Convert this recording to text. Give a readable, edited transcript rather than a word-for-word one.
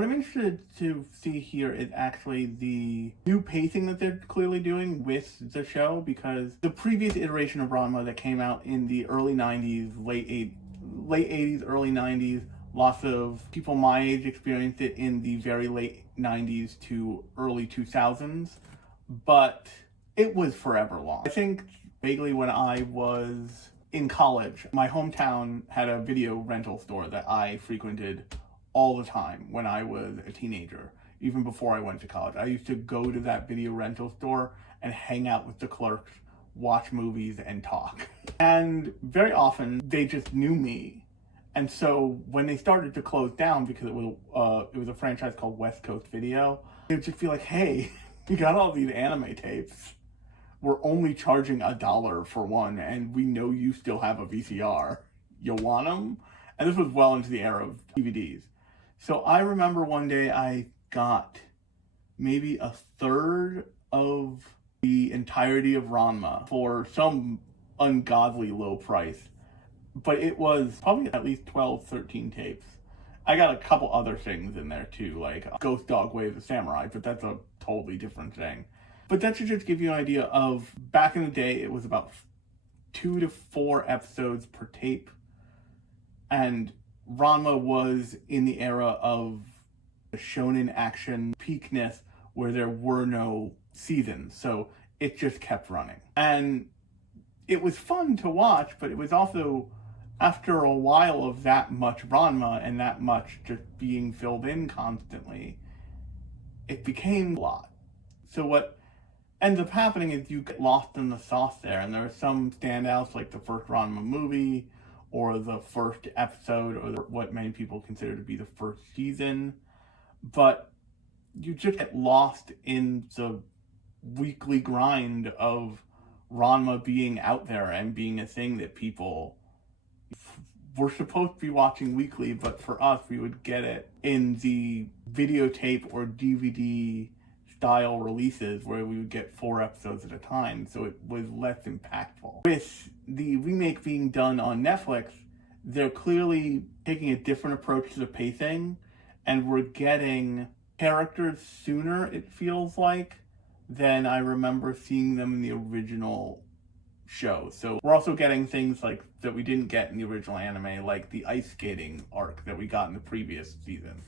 what I'm interested to see here is actually the new pacing that they're clearly doing with the show, because the previous iteration of Ranma that came out in the early 90s, late 80s, early 90s, lots of people my age experienced it in the very late 90s to early 2000s, but it was forever long. I think vaguely when I was in college, my hometown had a video rental store that I frequented all the time when I was a teenager, even before I went to college. I used to go to that video rental store and hang out with the clerks, watch movies, and talk. And very often they just knew me. And so when they started to close down, because it was a franchise called West Coast Video, they would just feel like, hey, we got all these anime tapes. We're only charging $1 for one, and we know you still have a VCR. You want them? And this was well into the era of DVDs. So I remember one day I got maybe a third of the entirety of Ranma for some ungodly low price. But it was probably at least 12, 13 tapes. I got a couple other things in there too, like Ghost Dog Way of the Samurai, but that's a totally different thing. But that should just give you an idea of, back in the day, it was about 2 to 4 episodes per tape. And Ranma was in the era of the shonen action peakness where there were no seasons. So it just kept running. And it was fun to watch, but it was also, after a while of that much Ranma and that much just being filled in constantly, it became a lot. So what ends up happening is you get lost in the sauce there, and there are some standouts like the first Ranma movie, or the first episode, or what many people consider to be the first season, but you just get lost in the weekly grind of Ranma being out there and being a thing that people were supposed to be watching weekly, but for us, we would get it in the videotape or DVD style releases where we would get 4 episodes at a time, so it was less impactful. With the remake being done on Netflix, they're clearly taking a different approach to the pacing, and we're getting characters sooner, it feels like, than I remember seeing them in the original show. So we're also getting things like that we didn't get in the original anime, like the ice skating arc that we got in the previous season.